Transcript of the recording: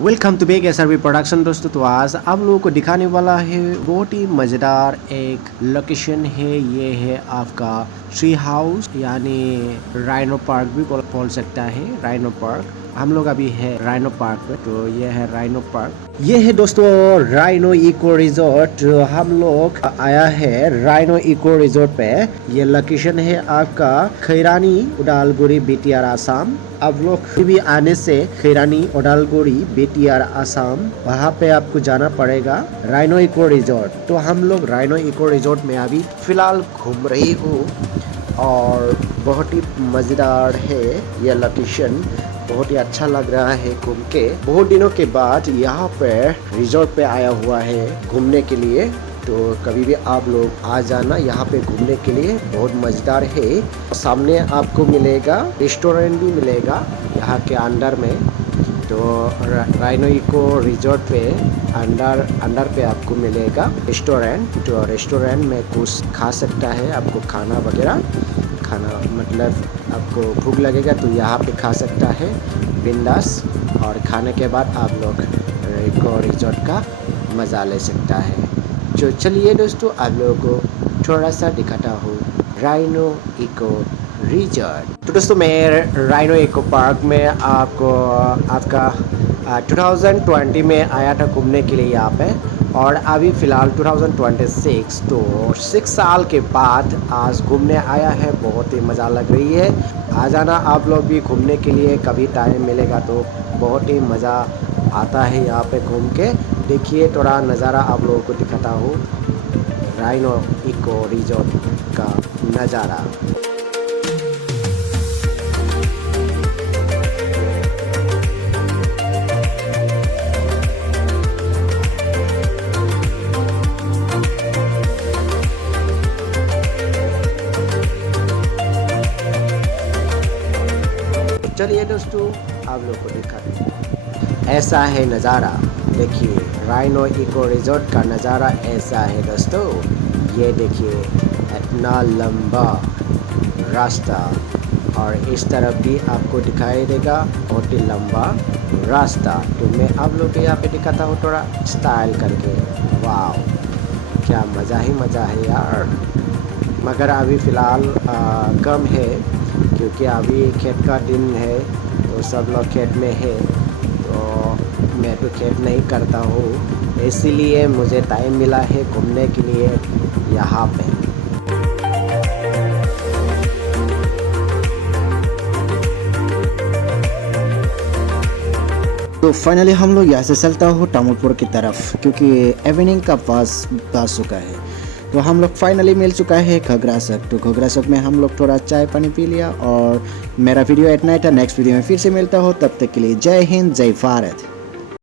Welcome to Baig SRB production. दोस्तों तो आज आप लोगों को दिखाने वाला है बहुत ही मज़ेदार एक लोकेशन है। ये है आपका ट्री हाउस यानी राइनो पार्क भी बोल सकता है। राइनो पार्क हम लोग अभी है राइनो पार्क पे, तो ये है राइनो पार्क। ये है दोस्तों राइनो इको रिजॉर्ट। हम लोग आया है राइनो इको रिजॉर्ट पे। ये लोकेशन है आपका खैरानी उदालगुड़ी बीटीआर आसाम। आप लोग भी आने से खैरानी उदालगुड़ी बीटीआर आसाम वहाँ पे आपको जाना पड़ेगा राइनो इको रिजॉर्ट। तो हम लोग राइनो इको रिजॉर्ट में अभी फिलहाल घूम रही हूँ और बहुत ही मज़ेदार है ये लोकेशन। बहुत ही अच्छा लग रहा है घूम के। बहुत दिनों के बाद यहाँ पे रिजॉर्ट पे आया हुआ है घूमने के लिए। तो कभी भी आप लोग आ जाना यहाँ पे घूमने के लिए, बहुत मज़ेदार है। सामने आपको मिलेगा रेस्टोरेंट भी मिलेगा यहाँ के अंदर में। तो राइनो इको रिजॉर्ट पे अंदर पे आपको मिलेगा रेस्टोरेंट। तो रेस्टोरेंट में कुछ खा सकता है, आपको खाना वगैरह खाना मतलब आपको भूख लगेगा तो यहाँ पे खा सकता है बिंदास। और खाने के बाद आप लोग इको रिजॉर्ट का मज़ा ले सकता है। तो चलिए दोस्तों आप लोगों को थोड़ा सा दिखाता हूँ राइनो इको रिजॉर्ट। तो दोस्तों मैं राइनो इको पार्क में आपका 2020 में आया था घूमने के लिए यहाँ पे। और अभी फ़िलहाल 2026, तो 6 साल के बाद आज घूमने आया है। बहुत ही मज़ा लग रही है। आ जाना आप लोग भी घूमने के लिए, कभी टाइम मिलेगा तो बहुत ही मज़ा आता है यहाँ पे घूम के। देखिए थोड़ा नज़ारा आप लोगों को दिखाता हूँ राइनो इको रिजॉर्ट का नज़ारा। चलिए दोस्तों आप लोग को दिखाते, ऐसा है नज़ारा। देखिए राइनो इको रिजॉर्ट का नज़ारा ऐसा है दोस्तों। ये देखिए इतना लंबा रास्ता और इस तरफ भी आपको दिखाई देगा बहुत ही लंबा रास्ता। तो मैं आप लोग को यहाँ पे दिखाता हूँ थोड़ा स्टाइल करके। वाह क्या मज़ा ही मज़ा है यार। मगर अभी फ़िलहाल कम है क्योंकि अभी खेत का दिन है तो सब लोग खेत में है। तो मैं तो खेत नहीं करता हूँ, इसीलिए मुझे टाइम मिला है घूमने के लिए यहाँ पे। तो फाइनली हम लोग यहाँ से चलता हो तामुलपुर की तरफ क्योंकि इवनिंग का पास चुका है। तो हम लोग फाइनली मिल चुका है घगरा सक। तो घगरा सक में हम लोग थोड़ा चाय पानी पी लिया और मेरा वीडियो इतना ही था। नेक्स्ट वीडियो में फिर से मिलता हो, तब तक के लिए जय हिंद जय भारत।